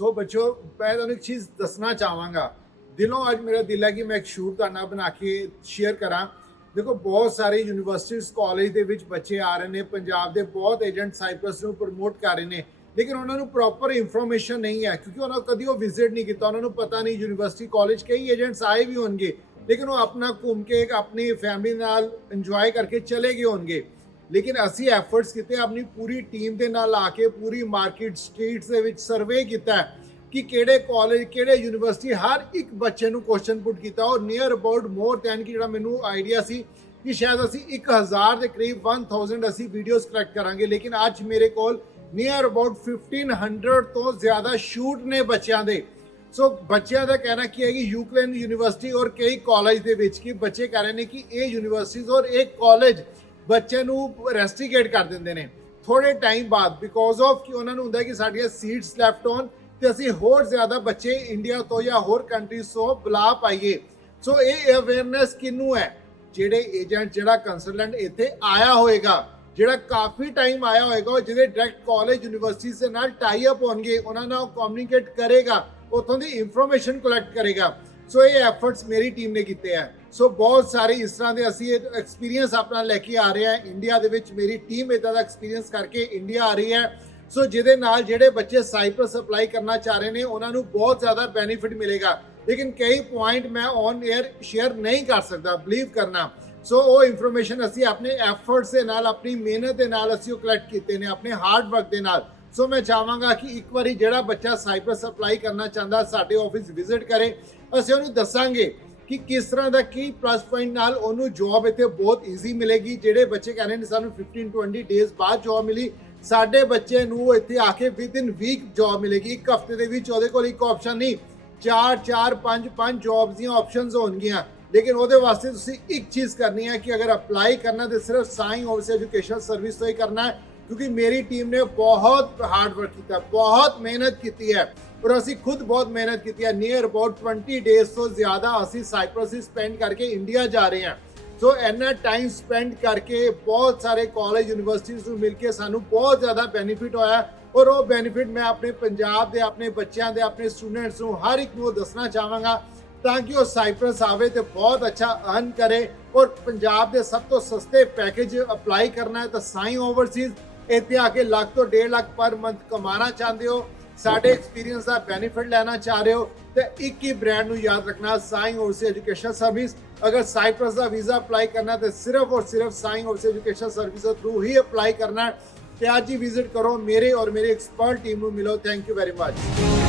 ਸੋ ਬੱਚੋ ਮੈਂ ਤੁਹਾਨੂੰ ਇੱਕ ਚੀਜ਼ ਦੱਸਣਾ ਚਾਹਾਂਗਾ। ਦਿਲੋਂ ਅੱਜ ਮੇਰਾ ਦਿਲ ਹੈ ਕਿ ਮੈਂ ਇੱਕ ਸ਼ੂਟ ਤੁਹਾਡੇ ਬਣਾ ਕੇ ਸ਼ੇਅਰ ਕਰਾਂ। ਦੇਖੋ, ਬਹੁਤ ਸਾਰੇ ਯੂਨੀਵਰਸਿਟੀਜ਼ ਕਾਲਜ ਦੇ ਵਿੱਚ ਬੱਚੇ ਆ ਰਹੇ ਨੇ, ਪੰਜਾਬ ਦੇ ਬਹੁਤ ਏਜੰਟ ਸਾਈਪਰਸ ਨੂੰ ਪ੍ਰਮੋਟ ਕਰ ਰਹੇ ਨੇ, ਲੇਕਿਨ ਉਹਨਾਂ ਨੂੰ ਪ੍ਰੋਪਰ ਇਨਫੋਰਮੇਸ਼ਨ ਨਹੀਂ ਹੈ, ਕਿਉਂਕਿ ਉਹਨਾਂ ਕਦੀ ਉਹ ਵਿਜ਼ਿਟ ਨਹੀਂ ਕੀਤਾ, ਉਹਨਾਂ ਨੂੰ ਪਤਾ ਨਹੀਂ ਯੂਨੀਵਰਸਿਟੀ ਕਾਲਜ ਕਈ ਏਜੰਟਸ ਆਏ ਵੀ ਹੋਣਗੇ, ਲੇਕਿਨ ਉਹ ਆਪਣਾ ਘੁੰਮ ਕੇ ਆਪਣੀ ਫੈਮਿਲੀ ਨਾਲ ਇੰਜੋਏ ਕਰਕੇ ਚਲੇ ਗਏ ਹੋਣਗੇ। ਲੇਕਿਨ ਅਸੀਂ ਐਫਰਟਸ ਕੀਤੇ, ਆਪਣੀ ਪੂਰੀ ਟੀਮ ਦੇ ਨਾਲ ਆ ਕੇ, ਪੂਰੀ ਮਾਰਕੀਟ ਸਟਰੀਟਸ ਦੇ ਵਿੱਚ ਸਰਵੇ ਕੀਤਾ ਕਿ ਕਿਹੜੇ ਕਾਲਜ ਕਿਹੜੇ ਯੂਨੀਵਰਸਿਟੀ ਹਰ ਇੱਕ ਬੱਚੇ ਨੂੰ ਕੁਐਸਚਨ ਪੁੱਟ ਕੀਤਾ ਔਰ ਨੀਅਰ ਅਬਾਊਟ ਮੋਰ ਦੈਨ ਕਿ ਜਿਹੜਾ ਮੈਨੂੰ ਆਈਡੀਆ ਸੀ ਕਿ ਸ਼ਾਇਦ ਅਸੀਂ 1000 ਦੇ ਕਰੀਬ 1000 ਅਸੀਂ ਵੀਡੀਓਜ਼ ਕਲੈਕਟ ਕਰਾਂਗੇ। ਲੇਕਿਨ ਅੱਜ ਮੇਰੇ ਕੋਲ ਨੀਅਰ ਅਬਾਊਟ 1500 ਤੋਂ ਜ਼ਿਆਦਾ ਸ਼ੂਟ ਨੇ ਬੱਚਿਆਂ ਦੇ। ਸੋ ਬੱਚਿਆਂ ਦਾ ਕਹਿਣਾ ਕੀ ਹੈ ਕਿ ਯੂਕਲੈਨ ਯੂਨੀਵਰਸਿਟੀ ਔਰ ਕਈ ਕਾਲਜ ਦੇ ਵਿੱਚ ਕਿ ਬੱਚੇ ਕਹਿ ਰਹੇ ਨੇ ਕਿ ਇਹ ਯੂਨੀਵਰਸਿਟੀਜ਼ ਔਰ ਇਹ ਕਾਲਜ ਬੱਚੇ ਨੂੰ ਰੈਸਟੀਗੇਟ ਕਰ ਦਿੰਦੇ ਨੇ ਥੋੜੇ ਟਾਈਮ ਬਾਅਦ ਬਿਕੋਜ਼ ਆਫ ਕਿ ਉਹਨਾਂ ਨੂੰ ਹੁੰਦਾ ਕਿ ਸਾਡੀਆਂ ਸੀਟਸ ਲੈਫਟ ਔਨ ਤੇ ਅਸੀਂ ਹੋਰ ਜ਼ਿਆਦਾ ਬੱਚੇ ਇੰਡੀਆ ਤੋਂ ਜਾਂ ਹੋਰ ਕੰਟਰੀਜ਼ ਤੋਂ ਬੁਲਾ ਪਾਈਏ। ਸੋ ਇਹ ਅਵੇਅਰਨੈਸ ਕਿਨੂੰ ਹੈ? ਜਿਹੜੇ ਏਜੰਟ ਜਿਹੜਾ ਕੰਸਲਟੈਂਟ ਇੱਥੇ ਆਇਆ ਹੋਏਗਾ, ਜਿਹੜਾ ਕਾਫੀ ਟਾਈਮ ਆਇਆ ਹੋਏਗਾ, ਉਹ ਜਿਹਦੇ ਡਾਇਰੈਕਟ ਕਾਲਜ ਯੂਨੀਵਰਸਿਟੀ ਦੇ ਨਾਲ ਟਾਈ ਅਪ ਹੋਣਗੇ, ਉਹਨਾਂ ਨਾਲ ਕਮਿਊਨੀਕੇਟ ਕਰੇਗਾ, ਉੱਥੋਂ ਦੀ ਇਨਫੋਰਮੇਸ਼ਨ ਕਲੈਕਟ ਕਰੇਗਾ। ਸੋ ਇਹ ਐਫਰਟਸ ਮੇਰੀ ਟੀਮ ਨੇ ਕੀਤੇ ਆ। ਸੋ ਬਹੁਤ ਸਾਰੇ ਇਸ ਤਰ੍ਹਾਂ ਦੇ ਅਸੀਂ ਐਕਸਪੀਰੀਅੰਸ ਆਪਣਾ ਲੈ ਕੇ ਆ ਰਹੇ ਹਾਂ ਇੰਡੀਆ ਦੇ ਵਿੱਚ ਮੇਰੀ ਟੀਮ ਇਦਾਂ ਦਾ ਐਕਸਪੀਰੀਅੰਸ ਕਰਕੇ ਇੰਡੀਆ ਆ ਰਹੀ ਹੈ ਸੋ ਜਿਹਦੇ ਨਾਲ ਜਿਹੜੇ ਬੱਚੇ ਸਾਈਪਰਸ ਅਪਲਾਈ ਕਰਨਾ ਚਾਹ ਰਹੇ ਨੇ ਉਹਨਾਂ ਨੂੰ ਬਹੁਤ ਜ਼ਿਆਦਾ ਬੈਨੀਫਿਟ ਮਿਲੇਗਾ ਲੇਕਿਨ ਕਈ ਪੁਆਇੰਟ ਮੈਂ ਔਨ 에ਅਰ ਸ਼ੇਅਰ ਨਹੀਂ ਕਰ ਸਕਦਾ ਬਲੀਵ ਕਰਨਾ ਸੋ ਉਹ ਇਨਫੋਰਮੇਸ਼ਨ ਅਸੀਂ ਆਪਣੇ ਐਫਰਟਸ ਦੇ ਨਾਲ ਆਪਣੀ ਮਿਹਨਤ ਦੇ ਨਾਲ ਅਸੀਂ ਉਹ ਕਲੈਕਟ ਕੀਤੇ ਨੇ ਆਪਣੇ ਹਾਰਡ ਵਰਕ ਦੇ ਨਾਲ ਸੋ ਮੈਂ ਚਾਹਾਂਗਾ ਕਿ ਇੱਕ ਵਾਰੀ ਜਿਹੜਾ ਬੱਚਾ ਸਾਈਪਰਸ ਅਪਲਾਈ ਕਰਨਾ ਚਾਹੁੰਦਾ ਸਾਡੇ ਆਫਿਸ ਵਿਜ਼ਿਟ ਕਰੇ ਅਸੀਂ ਉਹਨੂੰ ਦੱਸਾਂਗੇ ਕਿ ਕਿਸ ਤਰ੍ਹਾਂ ਦਾ ਕੀ ਪਲੱਸ ਪੁਆਇੰਟ ਨਾਲ ਉਹਨੂੰ ਜੌਬ ਇੱਥੇ ਬਹੁਤ ਈਜ਼ੀ ਮਿਲੇਗੀ। ਜਿਹੜੇ ਬੱਚੇ ਕਹਿੰਦੇ ਨੇ ਸਾਨੂੰ 15 20 ਡੇਜ਼ ਬਾਅਦ ਜੌਬ ਮਿਲੀ, ਸਾਡੇ ਬੱਚੇ ਨੂੰ ਇੱਥੇ ਆ ਕੇ ਵਿਦ ਇਨ ਵੀਕ ਜੌਬ ਮਿਲੇਗੀ। ਇੱਕ ਹਫ਼ਤੇ ਦੇ ਵਿੱਚ ਉਹਦੇ ਕੋਲ ਇੱਕ ਆਪਸ਼ਨ ਨਹੀਂ, ਚਾਰ ਚਾਰ, ਪੰਜ ਪੰਜ ਜੌਬਸ ਦੀਆਂ ਆਪਸ਼ਨਸ ਹੋਣਗੀਆਂ। ਲੇਕਿਨ ਉਹਦੇ ਵਾਸਤੇ ਤੁਸੀਂ ਇੱਕ ਚੀਜ਼ ਕਰਨੀ ਹੈ ਕਿ ਅਗਰ ਅਪਲਾਈ ਕਰਨਾ ਤੇ ਸਿਰਫ ਸਾਈਂ ਆਫਿਸ ਐਜੂਕੇਸ਼ਨ ਸਰਵਿਸ ਤੋਂ ਹੀ ਕਰਨਾ ਹੈ। ਕਿਉਂਕਿ ਮੇਰੀ ਟੀਮ ਨੇ ਬਹੁਤ ਹਾਰਡ ਵਰਕ ਕੀਤਾ ਬਹੁਤ ਮਿਹਨਤ ਕੀਤੀ ਹੈ ਔਰ ਅਸੀਂ ਖੁਦ ਬਹੁਤ ਮਿਹਨਤ ਕੀਤੀ ਹੈ ਨੀਅਰ ਅਬਾਊਟ 20 ਡੇਜ਼ ਤੋਂ ਜ਼ਿਆਦਾ ਅਸੀਂ ਸਾਈਪਰਸ ਹੀ ਸਪੈਂਡ ਕਰਕੇ ਇੰਡੀਆ ਜਾ ਰਹੇ ਹਾਂ ਸੋ ਇੰਨਾ ਟਾਈਮ ਸਪੈਂਡ ਕਰਕੇ ਬਹੁਤ ਸਾਰੇ ਕਾਲਜ ਯੂਨੀਵਰਸਿਟੀਜ਼ ਨੂੰ ਮਿਲ ਕੇ ਸਾਨੂੰ ਬਹੁਤ ਜ਼ਿਆਦਾ ਬੈਨੀਫਿਟ ਹੋਇਆ ਔਰ ਉਹ ਬੈਨੀਫਿਟ ਮੈਂ ਆਪਣੇ ਪੰਜਾਬ ਦੇ ਆਪਣੇ ਬੱਚਿਆਂ ਦੇ ਆਪਣੇ ਸਟੂਡੈਂਟਸ ਨੂੰ ਹਰ ਇੱਕ ਨੂੰ ਦੱਸਣਾ ਚਾਹਾਂਗਾ ਤਾਂ ਕਿ ਉਹ ਸਾਈਪਰਸ ਆਵੇ ਤੇ ਬਹੁਤ ਅੱਛਾ ਅਰਨ ਕਰੇ ਔਰ ਪੰਜਾਬ ਦੇ ਸਭ ਤੋਂ ਸਸਤੇ ਪੈਕੇਜ ਅਪਲਾਈ ਕਰਨਾ ਹੈ ਤਾਂ ਸਾਈ ਓਵਰਸੀਜ਼ ਇੱਥੇ ਆ ਕੇ ਲੱਖ ਤੋਂ 1.5 ਲੱਖ ਪਰ ਮੰਥ ਕਮਾਉਣਾ ਚਾਹੁੰਦੇ ਹੋ, ਸਾਡੇ ਐਕਸਪੀਰੀਅੰਸ ਦਾ ਬੈਨੀਫਿਟ ਲੈਣਾ ਚਾਹ ਰਹੇ ਹੋ ਤੇ ਇੱਕ ਹੀ ਬ੍ਰਾਂਡ ਨੂੰ ਯਾਦ ਰੱਖਣਾ ਸਾਈਂ ਓਵਰਸੀ ਐਜੂਕੇਸ਼ਨ ਸਰਵਿਸ ਅਗਰ ਸਾਈਪਰਸ ਦਾ ਵੀਜ਼ਾ ਅਪਲਾਈ ਕਰਨਾ ਤੇ ਸਿਰਫ ਔਰ ਸਿਰਫ ਸਾਈਂ ਓਵਰਸੀ ਐਜੂਕੇਸ਼ਨ ਸਰਵਿਸ ਦੇ ਥਰੂ ਹੀ ਅਪਲਾਈ ਕਰਨਾ ਹੈ, ਤੇ ਅੱਜ ਹੀ ਵਿਜ਼ਿਟ ਕਰੋ ਮੇਰੇ ਔਰ ਮੇਰੀ ਐਕਸਪਰਟ ਟੀਮ ਨੂੰ ਮਿਲੋ। Thank you very much